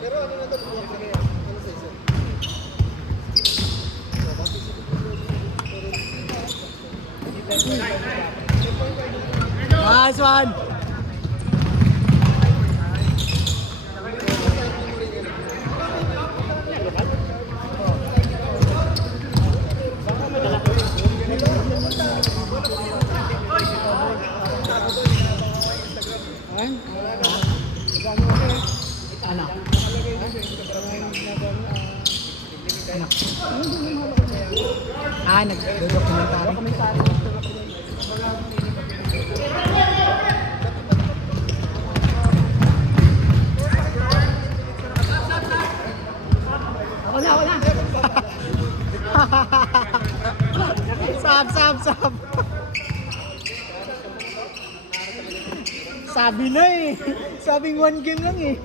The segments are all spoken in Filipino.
Pero ano na ito? Ano size? Nice one! Ano? Nag-documentary. Ako na. Sab. Sabi na eh. Sabing one game lang eh.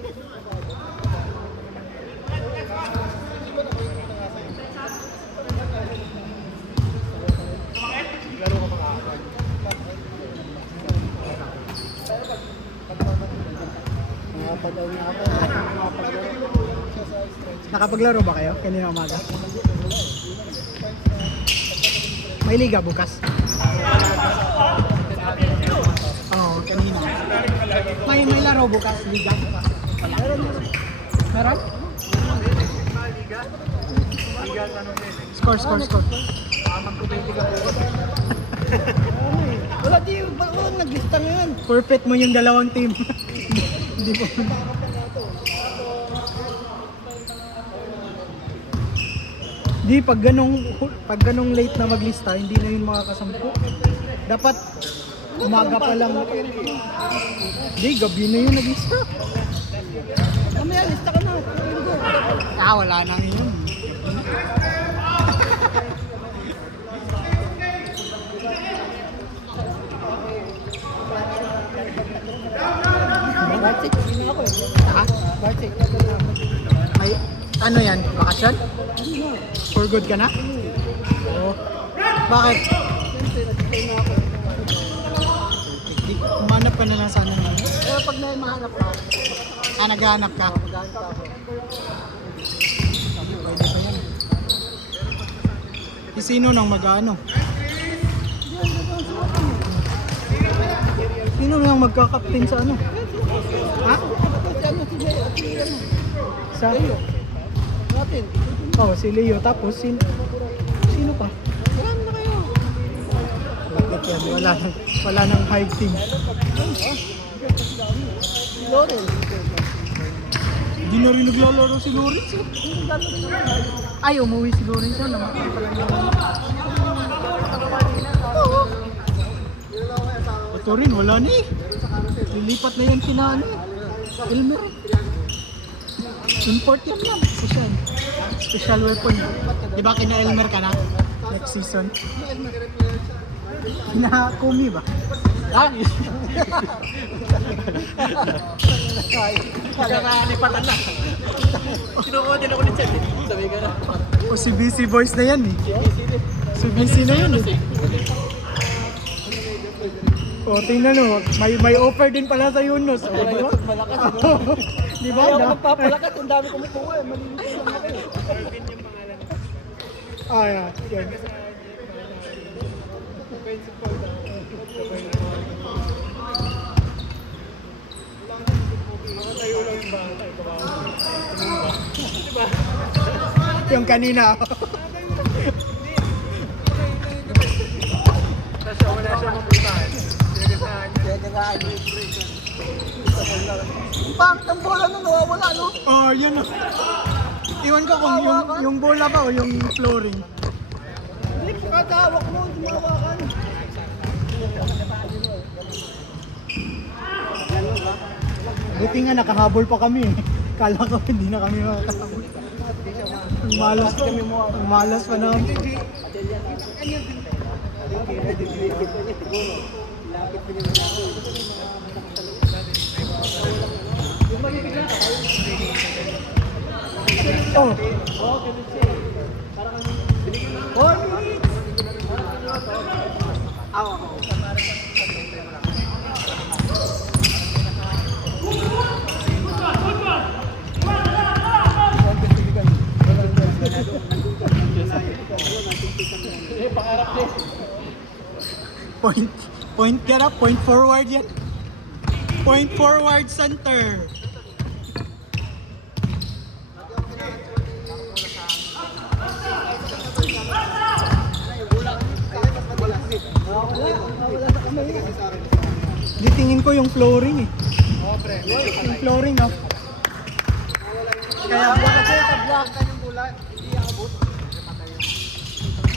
Nakapaglaro ba kayo kanina umaga? May liga bukas? Oo, kanina. May laro bukas, liga. Meron? Score. Wala di ba naglista ngayon? Perfect mo yung dalawang team. Hindi po. Di pag ganong late na maglista, hindi na yun makakasampu. Dapat umaga pa lang. Di, gabi na yun naglista. Mamaya, lista ka na. Wala na yun. Bartik, hindi na ako eh. Ha? Bartik. Ay, ano yan? Bakasyon? For good ka na? Oo. Bakit? Siyempre, nag-stay na ako. Umanap ka na lang sana ng ano? Pero pag may mahanap ka, Naghahanap ka? maghanap ka ako. Pwede pa yan. Sino nang mag-ano? Sino nang magka-captain sa ano? Ha? Sa? Natin. Oh, si Leo. Tapos, sino pa? Marami na kayo. Bakit yan? Wala nang high team. Loren. Hindi na rin naglalaro si Lawrence. Ay, umuwi si Lawrence yun. Namatay pala niya. Oo. Ito rin, wala na eh. Lilipat na yan kina ano. Elmer. Import yan lang. Special weapon. Di ba kina Elmer ka na? Next season. Kina Kumi ba? Nalipatan na. Kinukuha din ako ni Chet. Sabi ka na. O si BC Boys na yan eh. Si BC na yan eh. O tingnan mo, may offer din pala sa Yunus. O, di ba? Malakas. Di ba? Ayaw ko magpapalakat. Ang dami kumukuha. Maliliit lang ako eh. Yeah. Yan. Yung kanina. Kasi wala siya mapuntahan. Pinagagaan niya. Ang pangit ang bola nung nawawala, no? Oh, yun. Iwan ko kung yung bola ba o yung flooring. Hindi ko katawak mo, hindi mo hawakan. Buti nga nakahabol pa kami eh. Kala ko hindi na kami makakahabol. Ang malas pa naman. Oh. Point ka na, point forward yan. Point forward center. Di tingin ko yung flooring eh. Yung flooring ah. Kaya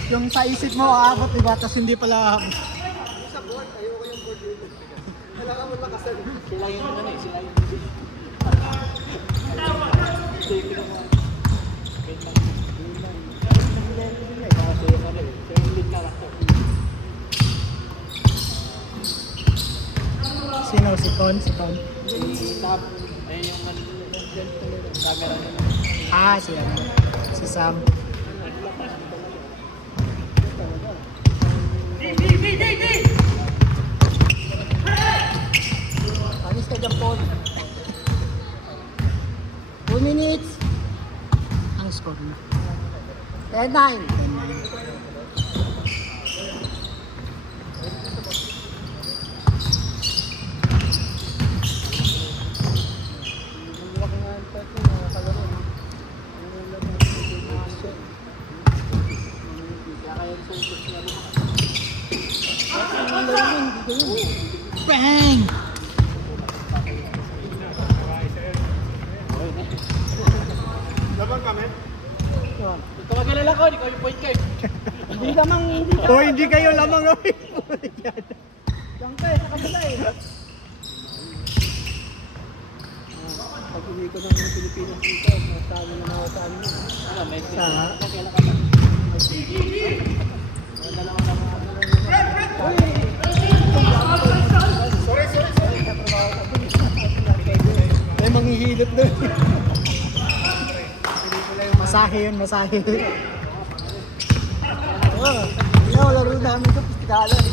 yung sa isip mo aabot diba, tapos hindi pala aabot. Sila yung ano eh, sila yung... Sino? Si Ton? Si Ton? Si Sam, ay yung camera niya. Ah, si ano? Si Sam. Alis ka dyan, Paul. 2 minutes. Ang score na. 10-9. 10-9. Bang! Labang kami? Ito mag-alala ko, ikaw yung point guard. Hindi lamang, hindi ka. O, hindi kayo lamang. Diyan ka eh, sa kabila eh. Pag uwi ko ng mga Pilipinas dito, masabi na masabi mo. Ano, may Sa... kailan ka ba? May manghihilot doon. Masahe yun, masahe. Oo, hindi ako laro namin ito, pistikalan.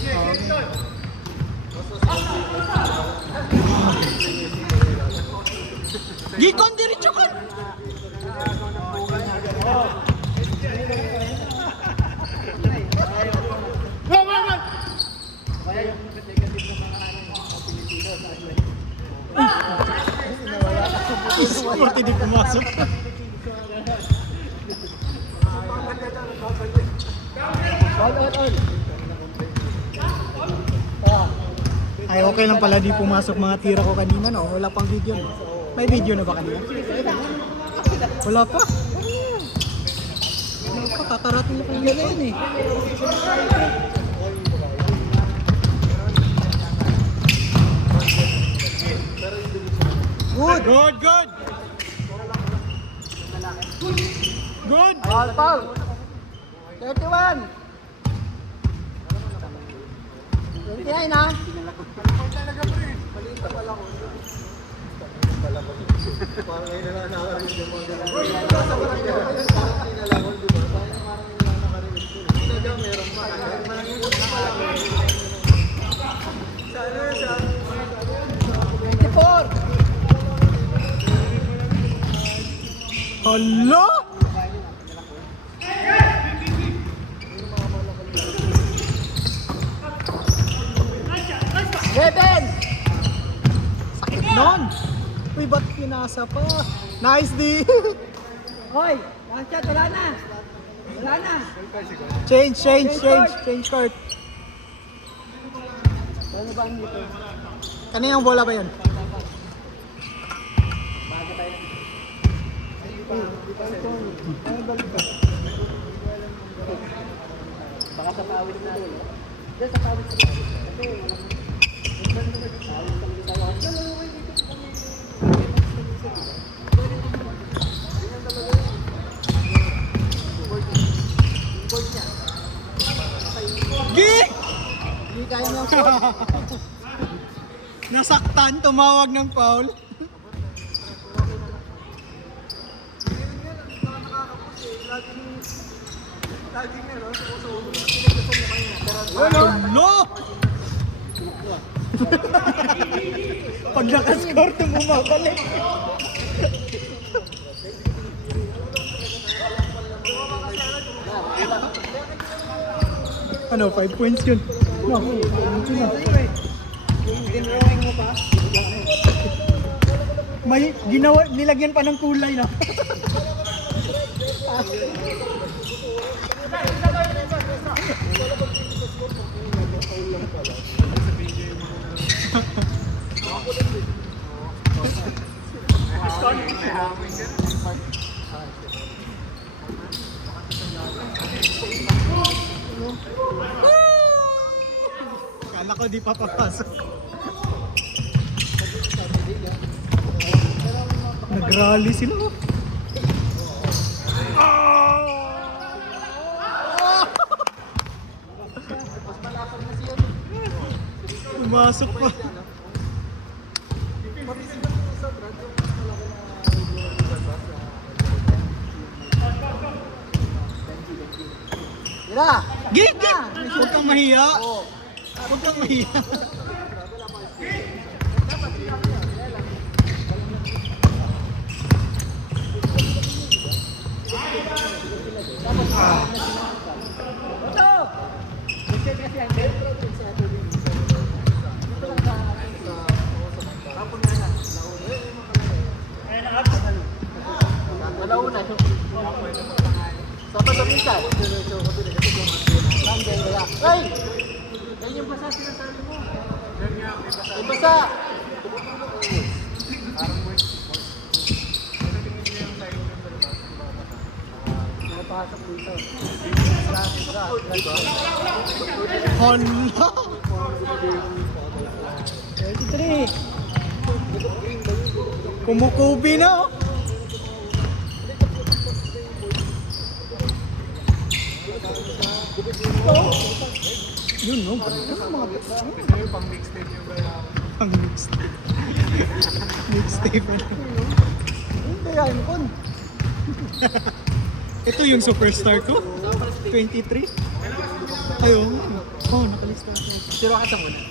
Gikon, diretso kon! Kaya yung negative ng mga Pilipino sa Sport, hindi pumasok. Ay, okay lang pala di pumasok mga tira ko kanina, no? Wala pang video. No? May video na ba kanina? Wala pa. Wala pa, kakarating na kanina na yun eh. Good! Good, good! Good! Paul! 31! 29 ha? Hello? Seven! Sakit nun! Uy, ba't pinasa pa? Nice D! Hoy! Last shot, wala na! Wala na! Change court. Ano ba ang dito? Kaninang bola ba yun? Baka sa pawis na rin. Diyan sa pawis na rin. Gi! Hindi kaya lang po. Nasaktan, tumawag ng foul. No! Pag nakascore, bumabalik. Ano, 5 points yun. Yung dinrawing mo pa, May ginawa, nilagyan pa ng kulay na. Kala ko di pa papasok. Nag-rally sila. Pumasok pa. Mira! Gig! Huwag kang mahiya. Huwag kang mahiya. Alauna. Sapa sa pinsan. Hey! Yan yung basa sinasabi mo. Yung basa! Napasok dito. Honda. 33. Kumukubi na oh. Yun no, pang mixtape yung pang mixtape. Mixtape. Hindi yan kon. Ito yung superstar ko. 23. Ayun. Oh, nakalista ko. Siro ka sa muna.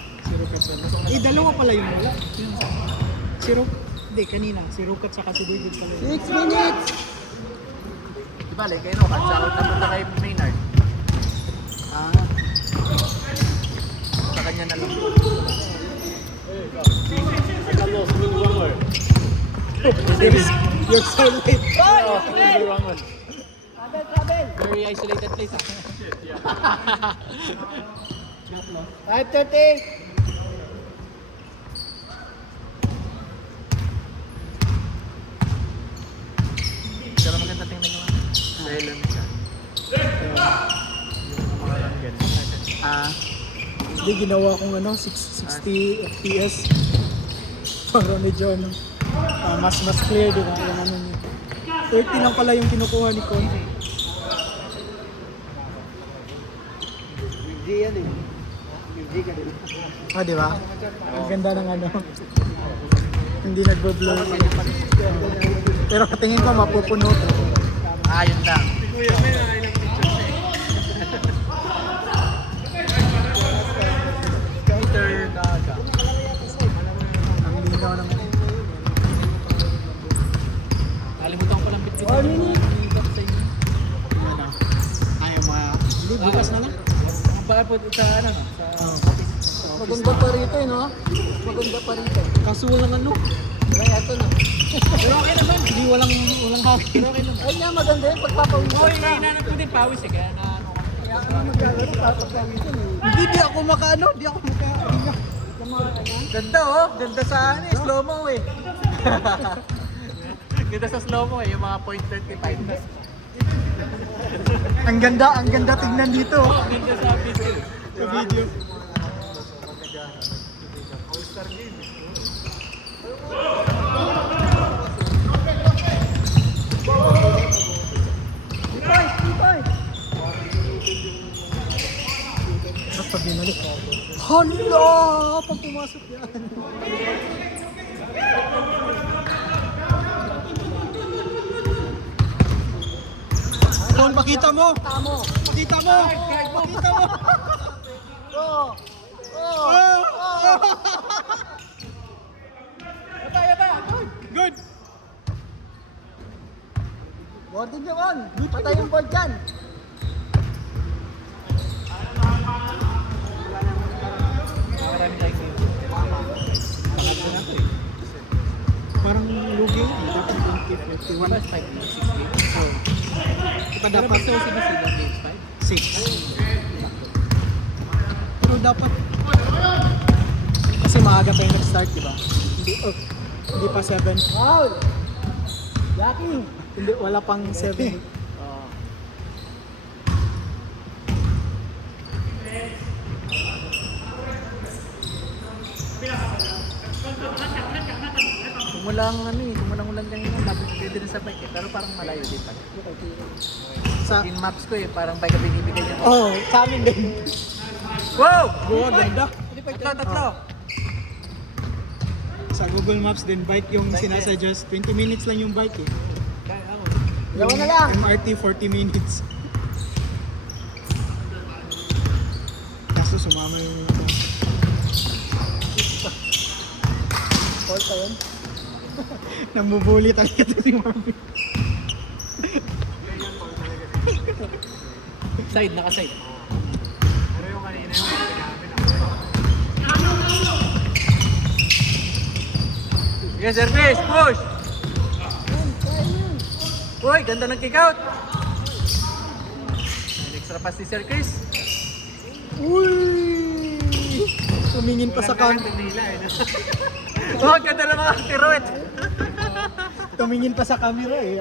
Dalawa pala yung wala. Si Hindi, kanina. Si Rukat saka si David pala. 6 minutes! Di ba, like, kayo, kansahod naman na kay Maynard. Sa kanya na lang. You're so late. Very isolated place. 5:30! Pero maganda tingnan nyo. Dahil lang siya. Hindi, ginawa kong 60 FPS. Para medyo mas clear, di ba? Yung ano niya. 30 lang pala yung kinukuha ni Con. UG yan eh. UG ka din. Di ba? Ang ganda ng hindi nagbo-blur. Pero tingin ko mapupuno to. Yun lang. Peter Daga. Ang linaw ng Kalimutan ko lang bitbit. 4 minutes. ayaw hindi, bukas na lang. Baka po sa ano no? Sa maganda pa rito eh no? Maganda pa rito. Kaso walang Kaya ito no. Pero okay naman. Hindi walang hangin. Okay naman. Ay nga maganda yung pagpapawis. Oo, inaanap ko din pawis eh, kaya na ano. Kaya ako maglalaro papapawisan eh. Hindi ako di ako makahinga. Ganda oh. Ganda sa ano eh. Slow mo eh. Ganda sa slow mo eh. Yung mga 0.35. Ang ganda tignan dito. Ganda sa video. Sa video. All-star game. Tapos pag binalik. Hala! Pag pumasok yan. Kon, pakita mo! Pakita mo! Pakita mo! Good! Boarding nyo on. Patay yung board dyan. 40, 41. Mas 5 games, 6 games. So, Pero dapat pag sa OCBC lang games 5. 6. Pero dapat, kasi maaga pa yung nag-start, di ba? Hindi pa 7. Foul! Jackie! Hindi, wala pang 7. Kung walang kanina, labot pwede rin sa bike eh. Pero parang malayo din pala. Sa, In maps ko eh, parang bike ang binibigay niya. oh, sa amin din. Wow! Oo, ganda. Tatlo! Sa Google Maps din, bike yung sinasuggest. 20 minutes lang yung bike eh. Gawa na lang! MRT 40 minutes. Kaso sumama yung Foul pa yun. namubuli talaga ito si Marvin. Side, naka-side. Sige, service! Push! Uy, ganda ng kick out! May extra pass ni Sir Chris. Uy! Tumingin pa sa camera. Oh, ganda ng mga pirouette! Tumingin pa sa camera eh.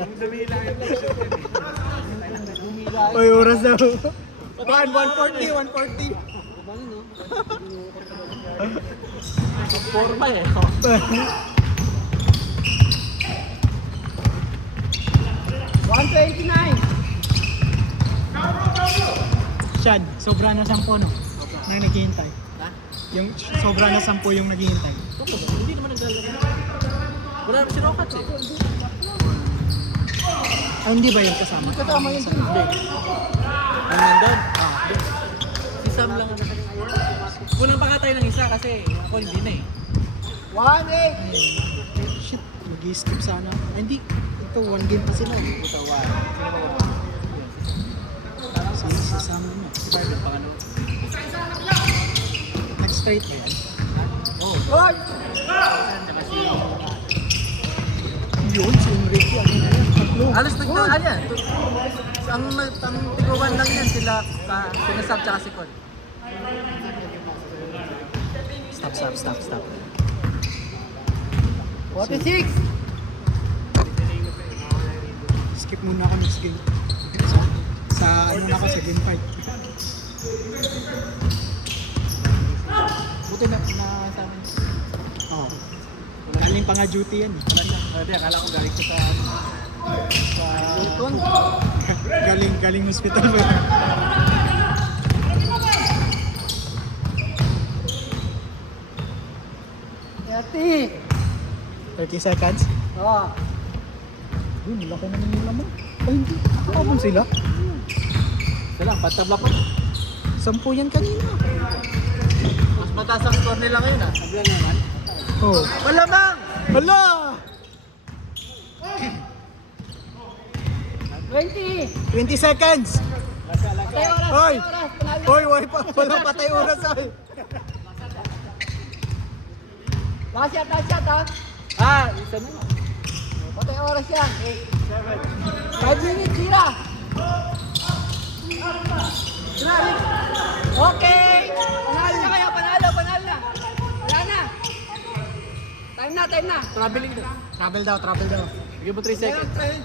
Uy, oras daw. 140, 140. Forma eh. 129! Shad, sobra na 10 no? Na naghihintay. Ha? Yung sobra na 10 yung naghihintay. Hindi naman naglalagay. Wala naman si Rockets eh. Ah, hindi ba yung kasama? Kasama yun dun. Hindi. Ano nandun? Si Sam lang ang nakakita. Kulang pa nga tayo ng isa kasi ako hindi na eh. 1-8! Shit, mag-skip sana. Ah, hindi. Ito, 1 game pa sila. Ito, wow. Sino ba? Si Sam na. Si Marvin pang ano? Next straight ba yan? Oh, Hoy! saka si... Yun, si Enrique. Ano na yan? Tatlo. Alas nagdaan yan. Ang tiguan lang yan sila Sab tsaka si Con. Stop. 46! Skip muna ako next game. Sa ano na ako, sa game 5. Buti na sa amin. Oo. Galing pa nga duty yan eh. Hindi, akala ko galing ko sa... galing hospital ba? Yati! 30 seconds. Oh. Yun, laki naman yung laman. Ay, hindi. Nakakabon sila. Sila, patabla pa. 10 yan kanina. Mas mataas ang score nila ngayon ah. Sabi naman. Oh. Wala bang! Hala! 20! 20 seconds. Patay oras! Hoy! Patay oras! Panalo! Hoy, walang patay oras ay. Last shot ha! Ah, isa na. Patay oras yan! 5 minutes, tira! Okay! Panalo na kayo! Panalo na! Wala na! Time na! Traveling na. Travel daw. Bigyan mo 3 seconds. Okay.